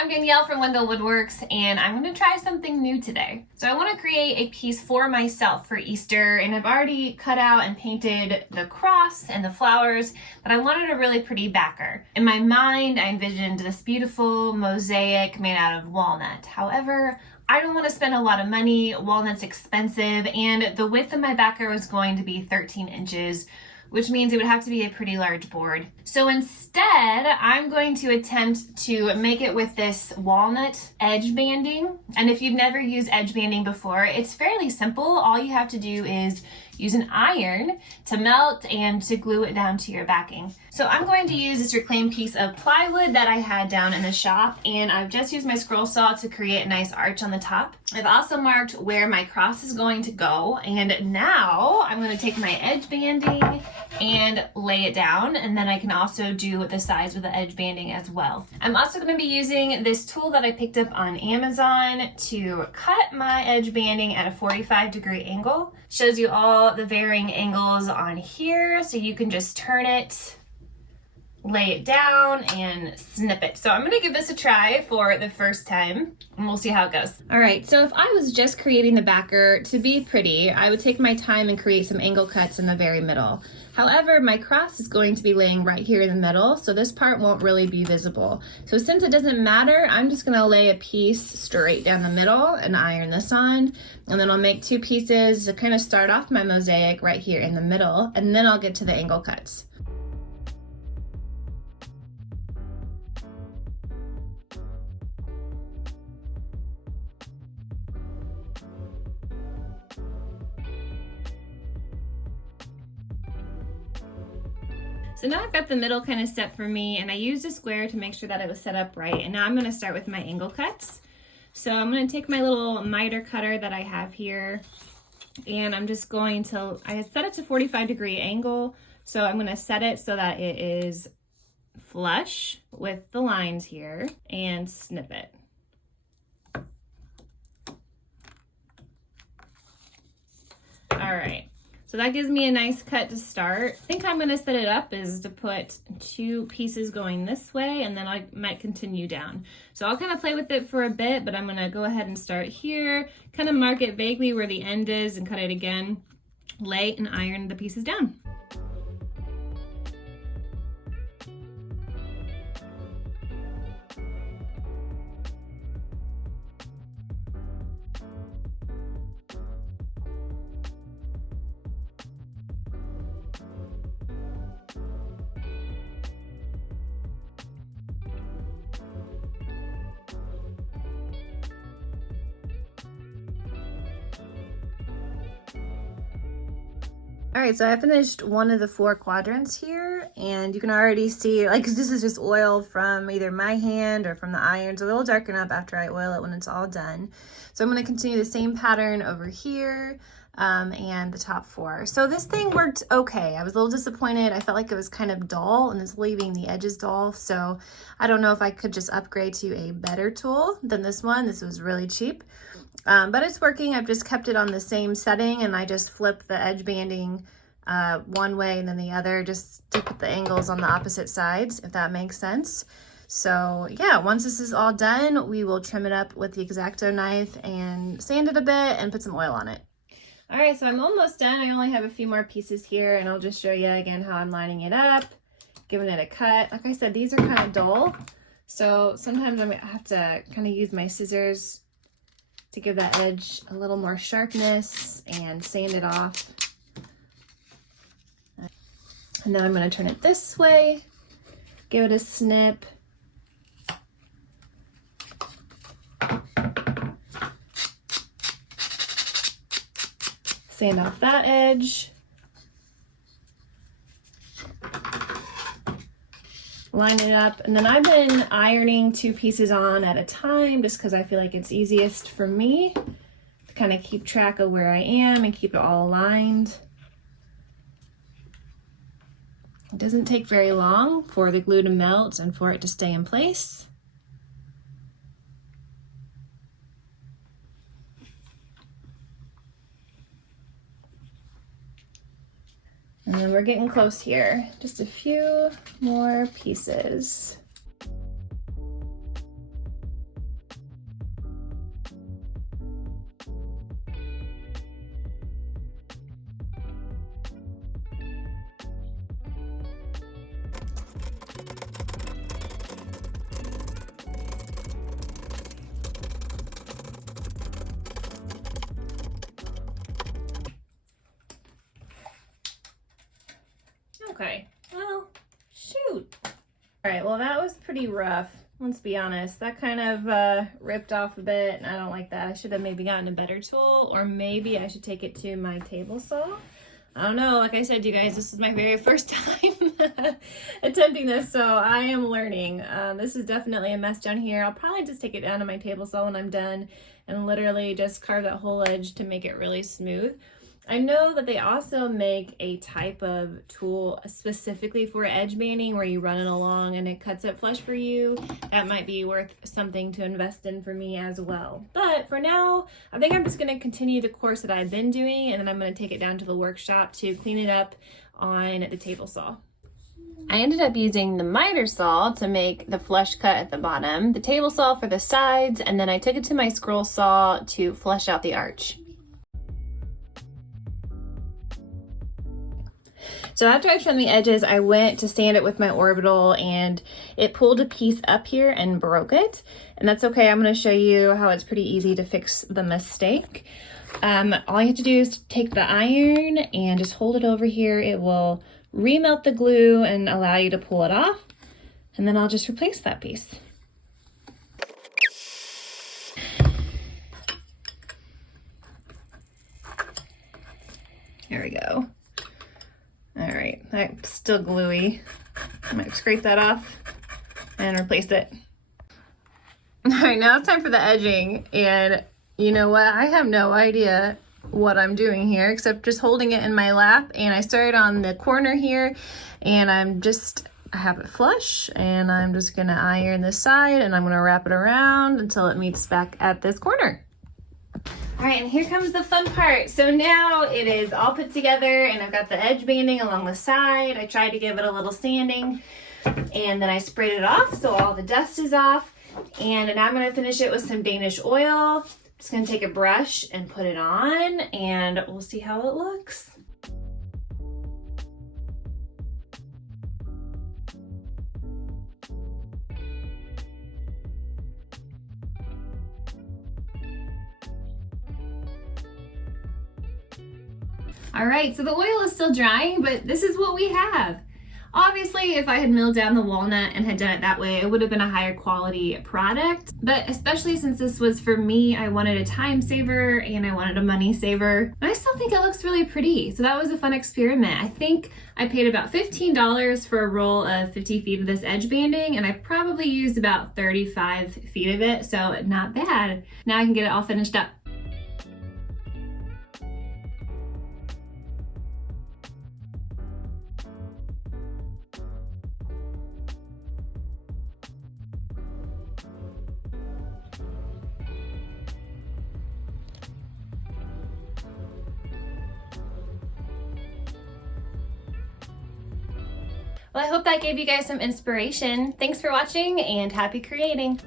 I'm Danielle from Wendell Woodworks, and I'm going to try something new today. So I want to create a piece for myself for Easter, and I've already cut out and painted the cross and the flowers, but I wanted a really pretty backer. In my mind, I envisioned this beautiful mosaic made out of walnut. However, I don't want to spend a lot of money. Walnut's expensive, and the width of my backer was going to be 13 inches, which means it would have to be a pretty large board. So instead, I'm going to attempt to make it with this walnut edge banding. And if you've never used edge banding before, it's fairly simple. All you have to do is use an iron to melt and to glue it down to your backing. So I'm going to use this reclaimed piece of plywood that I had down in the shop, and I've just used my scroll saw to create a nice arch on the top. I've also marked where my cross is going to go, and now I'm going to take my edge banding and lay it down, and then I can also do the sides with the edge banding as well. I'm also going to be using this tool that I picked up on Amazon to cut my edge banding at a 45-degree angle. Shows you all the varying angles on here, so you can just turn it, lay it down, and snip it. So I'm gonna give this a try for the first time, and we'll see how it goes. All right, so if I was just creating the backer to be pretty, I would take my time and create some angle cuts in the very middle. However, my cross is going to be laying right here in the middle, so this part won't really be visible. So since it doesn't matter, I'm just gonna lay a piece straight down the middle and iron this on, and then I'll make two pieces to kind of start off my mosaic right here in the middle, and then I'll get to the angle cuts. So now I've got the middle kind of set for me, and I used a square to make sure that it was set up right. And now I'm gonna start with my angle cuts. So I'm gonna take my little miter cutter that I have here, and I'm just going to, I set it to 45-degree angle. So I'm gonna set it so that it is flush with the lines here and snip it. All right. So that gives me a nice cut to start. I think I'm gonna set it up is to put two pieces going this way, and then I might continue down. So I'll kind of play with it for a bit, but I'm gonna go ahead and start here, kind of mark it vaguely where the end is and cut it again, lay and iron the pieces down. All right, so I finished one of the 4 quadrants here, and you can already see, like, this is just oil from either my hand or from the iron, so it'll darken up after I oil it when it's all done. So I'm gonna continue the same pattern over here and the top 4. So this thing worked okay. I was a little disappointed. I felt like it was kind of dull, and it's leaving the edges dull, so I don't know if I could just upgrade to a better tool than this one. This was really cheap. But it's working. I've just kept it on the same setting, and I just flip the edge banding one way and then the other, just to put the angles on the opposite sides, if that makes sense. So yeah, once this is all done, we will trim it up with the X-Acto knife and sand it a bit and put some oil on it. All right, so I'm almost done. I only have a few more pieces here, and I'll just show you again how I'm lining it up, giving it a cut. Like I said, these are kind of dull, so sometimes I have to kind of use my scissors to give that edge a little more sharpness and sand it off. And then I'm going to turn it this way, give it a snip. Sand off that edge. Line it up, and then I've been ironing 2 pieces on at a time just because I feel like it's easiest for me to kind of keep track of where I am and keep it all aligned. It doesn't take very long for the glue to melt and for it to stay in place. And then we're getting close here. Just a few more pieces. Okay, well, shoot. All right, well that was pretty rough. Let's be honest, that kind of ripped off a bit, and I don't like that. I should have maybe gotten a better tool, or maybe I should take it to my table saw. I don't know, like I said, you guys, this is my very first time attempting this, so I am learning. This is definitely a mess down here. I'll probably just take it down to my table saw when I'm done and literally just carve that whole edge to make it really smooth. I know that they also make a type of tool specifically for edge banding where you run it along and it cuts it flush for you. That might be worth something to invest in for me as well. But for now, I think I'm just going to continue the course that I've been doing, and then I'm going to take it down to the workshop to clean it up on the table saw. I ended up using the miter saw to make the flush cut at the bottom, the table saw for the sides, and then I took it to my scroll saw to flush out the arch. So after I trimmed the edges, I went to sand it with my orbital, and it pulled a piece up here and broke it. And that's okay. I'm going to show you how it's pretty easy to fix the mistake. All you have to do is take the iron and just hold it over here. It will remelt the glue and allow you to pull it off. And then I'll just replace that piece. There we go. All right, that's still gluey. I might scrape that off and replace it. All right, now it's time for the edging. And you know what? I have no idea what I'm doing here except just holding it in my lap. And I started on the corner here, and I have it flush, and I'm just gonna iron this side, and I'm gonna wrap it around until it meets back at this corner. All right, and here comes the fun part. So now it is all put together, and I've got the edge banding along the side. I tried to give it a little sanding, and then I sprayed it off so all the dust is off. And now I'm gonna finish it with some Danish oil. Just gonna take a brush and put it on, and we'll see how it looks. All right, so the oil is still drying, but this is what we have. Obviously, if I had milled down the walnut and had done it that way, it would have been a higher quality product. But especially since this was for me, I wanted a time saver and I wanted a money saver. And I still think it looks really pretty. So that was a fun experiment. I think I paid about $15 for a roll of 50 feet of this edge banding, and I probably used about 35 feet of it, so not bad. Now I can get it all finished up. Well, I hope that gave you guys some inspiration. Thanks for watching, and happy creating.